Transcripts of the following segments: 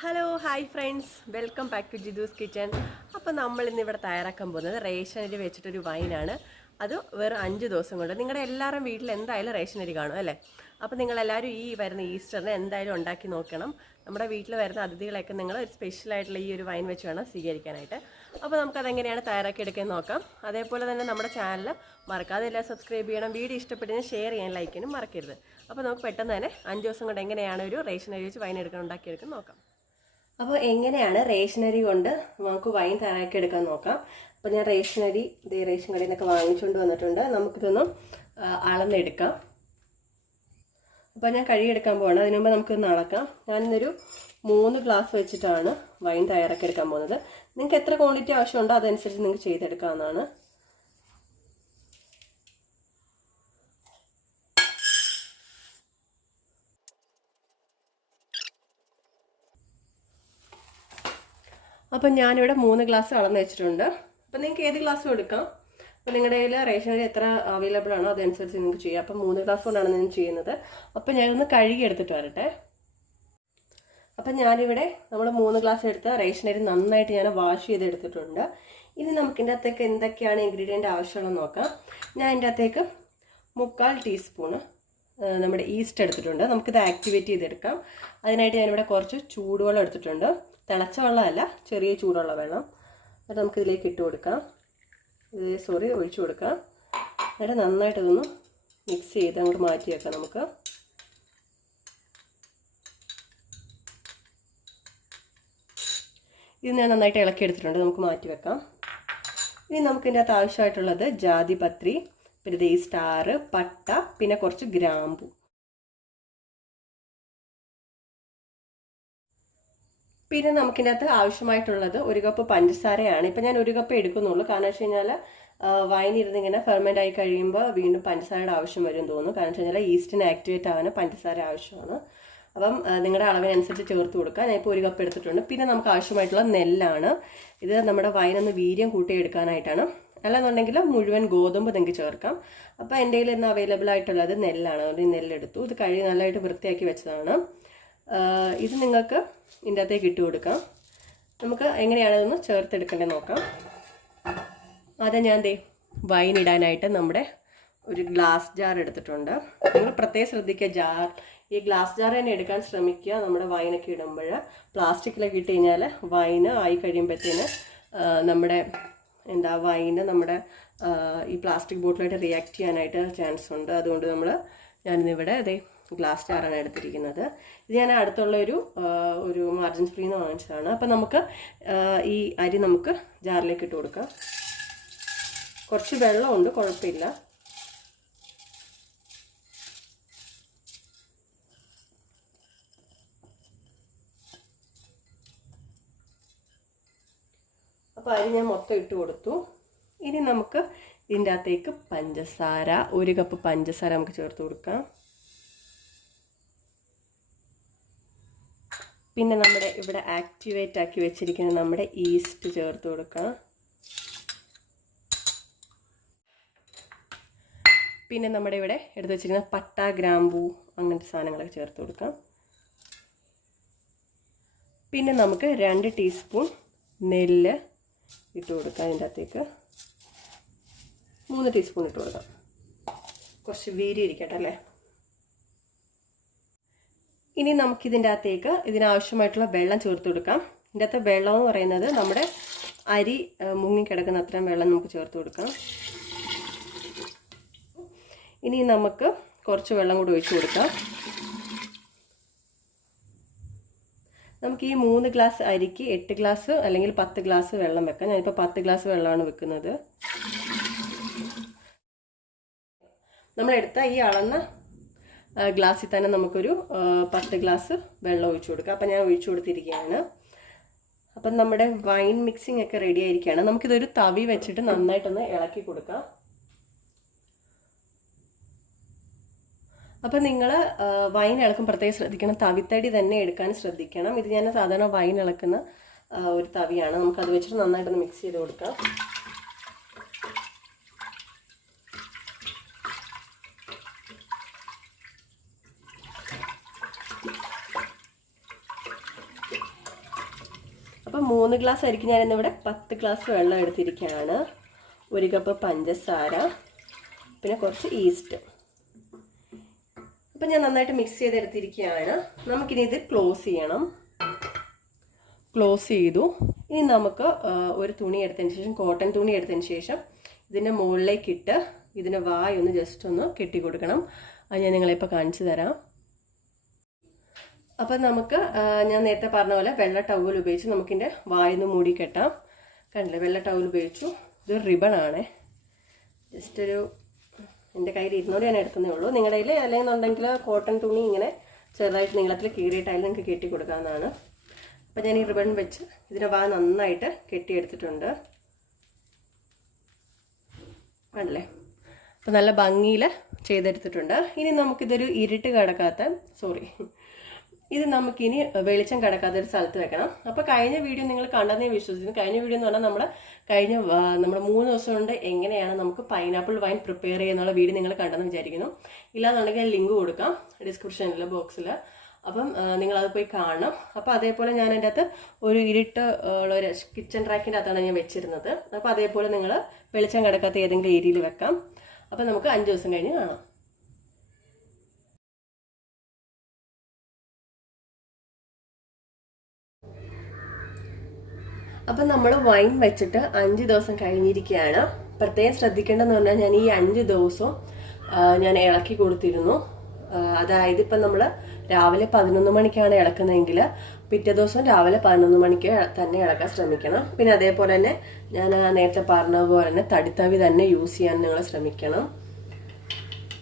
Hello hi friends, welcome back to Jithu's kitchen. അപ്പോൾ നമ്മൾ ഇന്ന് ഇവിടെ തയ്യാറാക്കാൻ പോകുന്നത് റേഷനരി വെച്ചിട്ടൊരു വൈനാണ്. അത് വെറും 5 ദിവസം കൊണ്ട് നിങ്ങളുടെ എല്ലാവരും വീട്ടിൽ എന്തായാലും റേഷനരി കാണും അല്ലേ? അപ്പോൾ നിങ്ങളെല്ലാവരും ഈ വരുന്ന ഈസ്റ്ററിന് എന്തായാലും ഉണ്ടാക്കി നോക്കണം. നമ്മുടെ വീട്ടിൽ വരുന്ന അതിഥികളെയൊക്കെ നിങ്ങൾ ഒരു സ്പെഷ്യലായിട്ടുള്ള ഈ ഒരു വൈൻ വെച്ച് വേണം സ്വീകരിക്കാനായിട്ട്. അപ്പോൾ നമുക്കതെങ്ങനെയാണ് തയ്യാറാക്കി എടുക്കാൻ നോക്കാം. അതേപോലെ തന്നെ നമ്മുടെ ചാനൽ മറക്കാതെ എല്ലാം സബ്സ്ക്രൈബ് ചെയ്യണം. വീഡിയോ ഇഷ്ടപ്പെട്ടതിന് ഷെയർ ചെയ്യാൻ ലൈക്ക് ചെയ്യാനും മറക്കരുത്. അപ്പോൾ നമുക്ക് പെട്ടെന്ന് തന്നെ 5 ദിവസം കൊണ്ട് എങ്ങനെയാണ് ഒരു റേഷനരി വെച്ച് വൈൻ ഉണ്ടാക്കിയെടുക്കാൻ നോക്കാം. അപ്പോൾ എങ്ങനെയാണ് റേഷനരി കൊണ്ട് നമുക്ക് വൈൻ തയ്യാറാക്കി എടുക്കാൻ നോക്കാം. അപ്പോൾ ഞാൻ റേഷനരി റേഷൻ കടയിൽ നിന്നൊക്കെ വാങ്ങിച്ചുകൊണ്ട് വന്നിട്ടുണ്ട്. നമുക്കിതൊന്ന് അളന്നെടുക്കാം. അപ്പോൾ ഞാൻ കഴുകിയെടുക്കാൻ പോകണം. അതിന് മുമ്പ് നമുക്കൊന്ന് അളക്കാം. ഞാനിന്നൊരു 3 ഗ്ലാസ് വെച്ചിട്ടാണ് വൈൻ തയ്യാറാക്കി എടുക്കാൻ പോകുന്നത്. നിങ്ങൾക്ക് എത്ര ക്വാണ്ടിറ്റി ആവശ്യമുണ്ടോ അതനുസരിച്ച് നിങ്ങൾക്ക് ചെയ്തെടുക്കാവുന്നതാണ്. അപ്പം ഞാനിവിടെ 3 ഗ്ലാസ് അളന്ന് വെച്ചിട്ടുണ്ട്. അപ്പം നിങ്ങൾക്ക് ഏത് ഗ്ലാസ്സും എടുക്കാം. അപ്പോൾ നിങ്ങളുടെ കയ്യിൽ റേഷനറി എത്ര അവൈലബിൾ ആണോ അതനുസരിച്ച് നിങ്ങൾക്ക് ചെയ്യാം. അപ്പം 3 ഗ്ലാസ് കൊണ്ടാണ് ഞാൻ ചെയ്യുന്നത്. അപ്പം ഞാനൊന്ന് കഴുകി എടുത്തിട്ട് വരട്ടെ. അപ്പം ഞാനിവിടെ നമ്മൾ 3 ഗ്ലാസ് എടുത്ത റേഷനരി നന്നായിട്ട് ഞാൻ വാഷ് ചെയ്തെടുത്തിട്ടുണ്ട്. ഇനി നമുക്ക് ഇതിൻ്റെ അകത്തേക്ക് എന്തൊക്കെയാണ് ഇൻഗ്രീഡിയൻ്റ് ആവശ്യമുള്ളത് നോക്കാം. ഞാൻ ഇതിൻ്റെ അകത്തേക്ക് 3/4 ടീസ്പൂണ് നമ്മുടെ ഈസ്റ്റ് എടുത്തിട്ടുണ്ട്. നമുക്കിത് ആക്ടിവേറ്റ് ചെയ്തെടുക്കാം. അതിനായിട്ട് ഞാനിവിടെ കുറച്ച് ചൂടുവെള്ളം എടുത്തിട്ടുണ്ട്. തിളച്ച വെള്ളമല്ല, ചെറിയ ചൂടുള്ള വെള്ളം. എന്നിട്ട് നമുക്കിതിലേക്ക് ഇട്ട് കൊടുക്കാം. ഒഴിച്ചു കൊടുക്കാം. എന്നിട്ട് നന്നായിട്ടതൊന്ന് മിക്സ് ചെയ്ത് അങ്ങോട്ട് മാറ്റി വെക്കാം. നമുക്ക് ഇത് ഞാൻ നന്നായിട്ട് ഇളക്കി എടുത്തിട്ടുണ്ട്. നമുക്ക് മാറ്റി വെക്കാം. ഇനി നമുക്കിതിൻ്റെ അകത്ത് ആവശ്യമായിട്ടുള്ളത് ജാതിപത്രി, പിന്നെ ഈ സ്റ്റാർ, പട്ട, പിന്നെ കുറച്ച് ഗ്രാമ്പു. പിന്നെ നമുക്കിൻ്റെ അകത്ത് ആവശ്യമായിട്ടുള്ളത് 1 കപ്പ് പഞ്ചസാരയാണ്. ഇപ്പം ഞാൻ 1 കപ്പ് എടുക്കുന്നുള്ളൂ. കാരണം വെച്ച് കഴിഞ്ഞാൽ വൈൻ ഇരുന്നിങ്ങനെ ഫെർമെൻ്റ് ആയി കഴിയുമ്പോൾ വീണ്ടും പഞ്ചസാരയുടെ ആവശ്യം വരും തോന്നുന്നു. കാരണം വെച്ച് കഴിഞ്ഞാൽ ഈസ്റ്റിന് ആക്ടിവേറ്റ് ആവാൻ പഞ്ചസാര ആവശ്യമാണ്. അപ്പം നിങ്ങളുടെ അളവിനനുസരിച്ച് ചേർത്ത് കൊടുക്കുക. ഞാൻ ഇപ്പോൾ 1 കപ്പ് എടുത്തിട്ടുണ്ട്. പിന്നെ നമുക്ക് ആവശ്യമായിട്ടുള്ള നെല്ലാണ്. ഇത് നമ്മുടെ വൈനൊന്ന് വീര്യം കൂട്ടിയെടുക്കാനായിട്ടാണ്. അല്ലെന്നുണ്ടെങ്കിൽ മുഴുവൻ ഗോതമ്പ് നിങ്ങൾക്ക് ചേർക്കാം. അപ്പോൾ എൻ്റെ കയ്യിൽ ഇന്ന് അവൈലബിൾ ആയിട്ടുള്ളത് നെല്ലാണ്. അതുകൊണ്ട് നെല്ലെടുത്തു. ഇത് കഴുകി നല്ലതായിട്ട് വൃത്തിയാക്കി വെച്ചതാണ്. ഇത് നിങ്ങൾക്ക് ഇതിൻ്റെ അകത്തേക്ക് ഇട്ട് കൊടുക്കാം. നമുക്ക് എങ്ങനെയാണതൊന്ന് ചേർത്തെടുക്കേണ്ടത് നോക്കാം. ആദ്യം ഞാൻ വൈൻ ഇടാനായിട്ട് നമ്മുടെ ഒരു ഗ്ലാസ് ജാർ എടുത്തിട്ടുണ്ട്. നിങ്ങൾ പ്രത്യേകം ശ്രദ്ധിക്കുക, ഈ ഗ്ലാസ് ജാർ തന്നെ എടുക്കാൻ ശ്രമിക്കുക. നമ്മുടെ വൈനൊക്കെ ഇടുമ്പോൾ പ്ലാസ്റ്റിക്കിലൊക്കെ ഇട്ട് കഴിഞ്ഞാൽ വൈന് ആയി കഴിയുമ്പോഴത്തേന് നമ്മുടെ വൈന് നമ്മുടെ ഈ പ്ലാസ്റ്റിക് ബോട്ടിലായിട്ട് റിയാക്ട് ചെയ്യാനായിട്ട് ചാൻസ് ഉണ്ട്. അതുകൊണ്ട് ഞാനിന്നിവിടെ ഗ്ലാസ് ജാറാണ് എടുത്തിരിക്കുന്നത്. ഇത് ഞാൻ അടുത്തുള്ള ഒരു മാർജിൻ ഫ്രീ നിന്ന് വാങ്ങിച്ചതാണ്. അപ്പം നമുക്ക് ഈ അരി നമുക്ക് ജാറിലേക്ക് ഇട്ട് കൊടുക്കാം. കുറച്ച് വെള്ളമുണ്ട്, കുഴപ്പമില്ല. അപ്പോൾ അരി ഞാൻ മൊത്തം ഇട്ട് കൊടുത്തു. ഇനി നമുക്ക് ഇതിൻ്റെ അകത്തേക്ക് പഞ്ചസാര, 1 കപ്പ് പഞ്ചസാര നമുക്ക് ചേർത്ത് കൊടുക്കാം. പിന്നെ നമ്മുടെ ഇവിടെ ആക്ടിവേറ്റ് ആക്കി വെച്ചിരിക്കുന്ന നമ്മുടെ ഈസ്റ്റ് ചേർത്ത് കൊടുക്കാം. പിന്നെ നമ്മുടെ ഇവിടെ എടുത്ത് വെച്ചിരിക്കുന്ന പട്ട, ഗ്രാമ്പൂ, അങ്ങനത്തെ സാധനങ്ങളൊക്കെ ചേർത്ത് കൊടുക്കാം. പിന്നെ നമുക്ക് 2 ടീസ്പൂൺ നെല്ല് ഇട്ട് കൊടുക്കാം. അതിൻ്റെ അകത്തേക്ക് 3 ടീസ്പൂൺ ഇട്ട് കൊടുക്കാം. കുറച്ച് വീരി ഇരിക്കട്ടെ അല്ലേ. ഇനി നമുക്കിതിൻ്റെ അകത്തേക്ക് ഇതിനാവശ്യമായിട്ടുള്ള വെള്ളം ചേർത്ത് കൊടുക്കാം. ഇതിൻ്റെ അകത്ത് വെള്ളം എന്ന് പറയുന്നത് നമ്മുടെ അരി മുങ്ങിക്കിടക്കുന്ന അത്രയും വെള്ളം നമുക്ക് ചേർത്ത് കൊടുക്കാം. ഇനി നമുക്ക് കുറച്ച് വെള്ളം കൂടി ഒഴിച്ചു കൊടുക്കാം. നമുക്ക് ഈ 3 ഗ്ലാസ് അരിക്ക് 8 ഗ്ലാസ് അല്ലെങ്കിൽ 10 ഗ്ലാസ് വെള്ളം വെക്കാം. ഞാനിപ്പോൾ 10 ഗ്ലാസ് വെള്ളമാണ് വെക്കുന്നത്. നമ്മളെടുത്ത ഈ അളന്ന ഗ്ലാസ്സിൽ തന്നെ നമുക്കൊരു 10 ഗ്ലാസ് വെള്ളം ഒഴിച്ചു കൊടുക്കാം. അപ്പം ഞാൻ ഒഴിച്ചു കൊടുത്തിരിക്കുകയാണ്. അപ്പം നമ്മുടെ വൈൻ മിക്സിംഗ് ഒക്കെ റെഡി ആയിരിക്കുകയാണ്. നമുക്കിതൊരു തവി വെച്ചിട്ട് നന്നായിട്ടൊന്ന് ഇളക്കി കൊടുക്കാം. അപ്പം നിങ്ങൾ വൈൻ ഇളക്കും പ്രത്യേകം ശ്രദ്ധിക്കണം. തവിത്തടി തന്നെ എടുക്കാൻ ശ്രദ്ധിക്കണം. ഇത് ഞാൻ സാധാരണ വൈൻ ഇളക്കുന്ന ഒരു തവിയാണ്. നമുക്കത് വെച്ചിട്ട് നന്നായിട്ടൊന്ന് മിക്സ് ചെയ്ത് കൊടുക്കാം. അപ്പം 3 ഗ്ലാസ് ആയിരിക്കും. ഞാനിന്നിവിടെ 10 ഗ്ലാസ് വെള്ളം എടുത്തിരിക്കുകയാണ്. 1 കപ്പ് പഞ്ചസാര, പിന്നെ കുറച്ച് ഈസ്റ്റ്. അപ്പം ഞാൻ നന്നായിട്ട് മിക്സ് ചെയ്തെടുത്തിരിക്കുകയാണ്. നമുക്കിനി ഇത് ക്ലോസ് ചെയ്യണം. ക്ലോസ് ചെയ്തു. ഇനി നമുക്ക് ഒരു തുണി എടുത്തതിന് ശേഷം, കോട്ടൺ തുണി എടുത്തതിന് ശേഷം ഇതിൻ്റെ മുകളിലേക്കിട്ട് ഇതിൻ്റെ വായൊന്ന് ജസ്റ്റ് ഒന്ന് കെട്ടി കൊടുക്കണം. അത് ഞാൻ നിങ്ങളിപ്പോൾ കാണിച്ചു തരാം. അപ്പം നമുക്ക് ഞാൻ നേരത്തെ പറഞ്ഞ പോലെ വെള്ള ടവൽ ഉപയോഗിച്ച് നമുക്കിൻ്റെ വായൊന്ന് മൂടി കെട്ടാം. കണ്ടില്ലേ, വെള്ള ടവൽ ഉപയോഗിച്ചു. ഇതൊരു റിബണാണേ. ജസ്റ്റ് ഒരു എൻ്റെ കയ്യിൽ 200 ഞാൻ എടുക്കുന്നേ ഉള്ളൂ. നിങ്ങളുടെ കയ്യിൽ അല്ലെന്നുണ്ടെങ്കിൽ കോട്ടൺ തുണി ഇങ്ങനെ ചെറുതായിട്ട് നീളത്തിൽ കീറിയിട്ടായാലും നിങ്ങൾക്ക് കെട്ടി കൊടുക്കാവുന്നതാണ്. അപ്പം ഞാൻ ഈ റിബൺ വെച്ച് ഇതിൻ്റെ വാ നന്നായിട്ട് കെട്ടിയെടുത്തിട്ടുണ്ട്. കണ്ടില്ലേ, അപ്പം നല്ല ഭംഗിയിൽ ചെയ്തെടുത്തിട്ടുണ്ട്. ഇനി നമുക്കിതൊരു ഇരുട്ട് കിടക്കാത്ത ഇത് നമുക്കിനി വെളിച്ചം കിടക്കാത്ത ഒരു സ്ഥലത്ത് വെക്കണം. അപ്പോൾ കഴിഞ്ഞ വീഡിയോ നിങ്ങൾ കണ്ടെന്നേ വിശ്വസിക്കുന്നു. കഴിഞ്ഞ വീഡിയോ എന്ന് പറഞ്ഞാൽ നമ്മുടെ 3 ദിവസം കൊണ്ട് എങ്ങനെയാണ് നമുക്ക് പൈനാപ്പിൾ വൈൻ പ്രിപ്പയർ ചെയ്യുന്നുള്ള വീഡിയോ നിങ്ങൾ കണ്ടെന്ന് വിചാരിക്കുന്നു. ഇല്ലാന്നുണ്ടെങ്കിൽ ഞാൻ ലിങ്ക് കൊടുക്കാം ഡിസ്ക്രിപ്ഷനിൽ ബോക്സിൽ. അപ്പം നിങ്ങളത് പോയി കാണണം. അപ്പോൾ അതേപോലെ ഞാൻ എൻ്റെ അകത്ത് ഒരു ഇരുട്ട് ഉള്ള ഒരു കിച്ചൺ റാക്കിൻ്റെ അകത്താണ് ഞാൻ വെച്ചിരുന്നത്. അപ്പോൾ അതേപോലെ നിങ്ങൾ വെളിച്ചം കിടക്കാത്ത ഏതെങ്കിലും ഏരിയയിൽ വെക്കാം. അപ്പം നമുക്ക് 5 ദിവസം കഴിഞ്ഞ് കാണാം. അപ്പം നമ്മൾ വൈൻ വെച്ചിട്ട് 5 ദിവസം കഴിഞ്ഞിരിക്കുകയാണ്. പ്രത്യേകം ശ്രദ്ധിക്കേണ്ടതെന്ന് പറഞ്ഞാൽ ഞാൻ ഈ 5 ദിവസവും ഞാൻ ഇളക്കി കൊടുത്തിരുന്നു. അതായത് ഇപ്പം നമ്മൾ രാവിലെ 11 മണിക്കാണ് ഇളക്കുന്നതെങ്കിൽ പിറ്റേ ദിവസം രാവിലെ 11 മണിക്ക് തന്നെ ഇളക്കാൻ ശ്രമിക്കണം. പിന്നെ അതേപോലെ തന്നെ ഞാൻ നേരത്തെ പറഞ്ഞതുപോലെ തന്നെ തടിത്തവി തന്നെ യൂസ് ചെയ്യാൻ നിങ്ങൾ ശ്രമിക്കണം.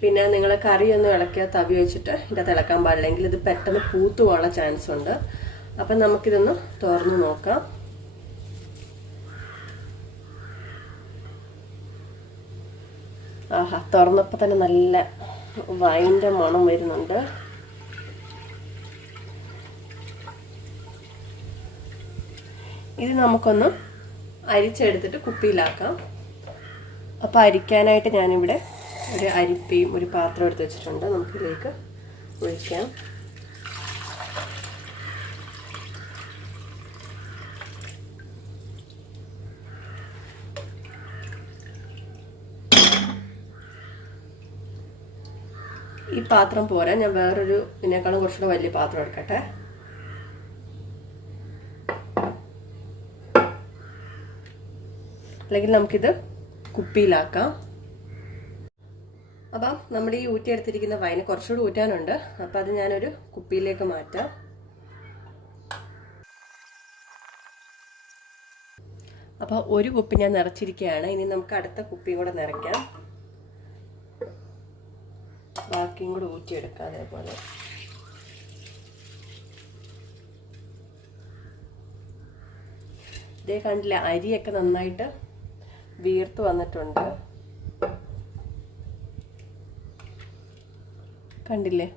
പിന്നെ നിങ്ങൾ കറിയൊന്നും ഇളക്കിയ തവി വെച്ചിട്ട് ഇതിൻ്റെ ഇളക്കാൻ പാടില്ലെങ്കിൽ ഇത് പെട്ടെന്ന് പൂത്തു പോകാനുള്ള ചാൻസ് ഉണ്ട്. അപ്പം നമുക്കിതൊന്ന് തുറന്ന് നോക്കാം. ആഹാ, തുറന്നപ്പോൾ തന്നെ നല്ല വൈൻ്റെ മണം വരുന്നുണ്ട്. ഇത് നമുക്കൊന്ന് അരിച്ചെടുത്തിട്ട് കുപ്പിയിലാക്കാം. അപ്പോൾ അരിക്കാനായിട്ട് ഞാനിവിടെ ഒരു അരിപ്പയും ഒരു പാത്രം എടുത്ത് വെച്ചിട്ടുണ്ട്. നമുക്കിതിലേക്ക് ഒഴിക്കാം. ഈ പാത്രം പോരാ, ഞാൻ വേറൊരു ഇതിനേക്കാളും കുറച്ചുകൂടെ വലിയ പാത്രം എടുക്കട്ടെ. അല്ലെങ്കിൽ നമുക്കിത് കുപ്പിയിലാക്കാം. അപ്പം നമ്മുടെ ഈ ഊറ്റിയെടുത്തിരിക്കുന്ന വൈന് കുറച്ചുകൂടി ഊറ്റാനുണ്ട്. അപ്പം അത് ഞാനൊരു കുപ്പിയിലേക്ക് മാറ്റാം. അപ്പോൾ ഒരു കുപ്പി ഞാൻ നിറച്ചിരിക്കുകയാണ്. ഇനി നമുക്ക് അടുത്ത കുപ്പിയും കൂടെ നിറയ്ക്കാം. ബാക്കിയും കൂടെ ഊറ്റിയെടുക്കാം. അതേപോലെ ഇതേ കണ്ടില്ല, അരിയൊക്കെ നന്നായിട്ട് വീർത്ത് വന്നിട്ടുണ്ട്. കണ്ടില്ലേ,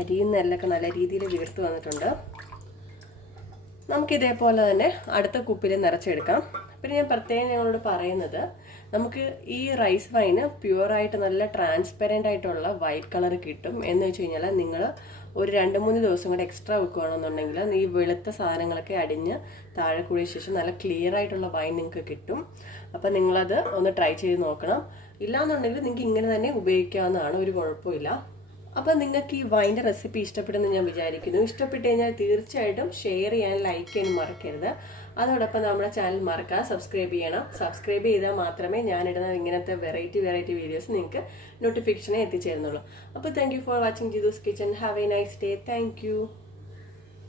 അരിയും നെല്ലൊക്കെ നല്ല രീതിയിൽ വീർത്ത് വന്നിട്ടുണ്ട്. നമുക്കിതേപോലെ തന്നെ അടുത്ത കുപ്പിയിൽ നിറച്ചെടുക്കാം. പിന്നെ ഞാൻ പ്രത്യേകം ഞങ്ങളോട് പറയുന്നത്, നമുക്ക് ഈ റൈസ് വൈന് പ്യുവറായിട്ട് നല്ല ട്രാൻസ്പെറൻ്റ് ആയിട്ടുള്ള വൈറ്റ് കളർ കിട്ടും. എന്ന് വെച്ച് കഴിഞ്ഞാൽ നിങ്ങൾ ഒരു 2-3 ദിവസം കൂടെ എക്സ്ട്രാ വെക്കുകയാണെന്നുണ്ടെങ്കിൽ ഈ വെളുത്ത സാധനങ്ങളൊക്കെ അടിഞ്ഞ് താഴെ കൂടിയ ശേഷം നല്ല ക്ലിയർ ആയിട്ടുള്ള വൈൻ നിങ്ങൾക്ക് കിട്ടും. അപ്പം നിങ്ങളത് ഒന്ന് ട്രൈ ചെയ്ത് നോക്കണം. ഇല്ലാന്നുണ്ടെങ്കിൽ നിങ്ങൾക്ക് ഇങ്ങനെ തന്നെ ഉപയോഗിക്കാവുന്നതാണ്, ഒരു കുഴപ്പമില്ല. അപ്പം നിങ്ങൾക്ക് ഈ വൈൻ്റെ റെസിപ്പി ഇഷ്ടപ്പെടുമെന്ന് ഞാൻ വിചാരിക്കുന്നു. ഇഷ്ടപ്പെട്ട് കഴിഞ്ഞാൽ തീർച്ചയായിട്ടും ഷെയർ ചെയ്യാൻ, ലൈക്ക് ചെയ്യാൻ മറക്കരുത്. അതോടൊപ്പം നമ്മുടെ ചാനൽ മറക്കാതെ സബ്സ്ക്രൈബ് ചെയ്യണം. സബ്സ്ക്രൈബ് ചെയ്താൽ മാത്രമേ ഞാനിടുന്ന ഇങ്ങനത്തെ വെറൈറ്റി വീഡിയോസ് നിങ്ങൾക്ക് നോട്ടിഫിക്കേഷനെ എത്തിച്ചേരുന്നുള്ളൂ. അപ്പോൾ thank you for watching Jithu's kitchen. Have a nice day. Thank U.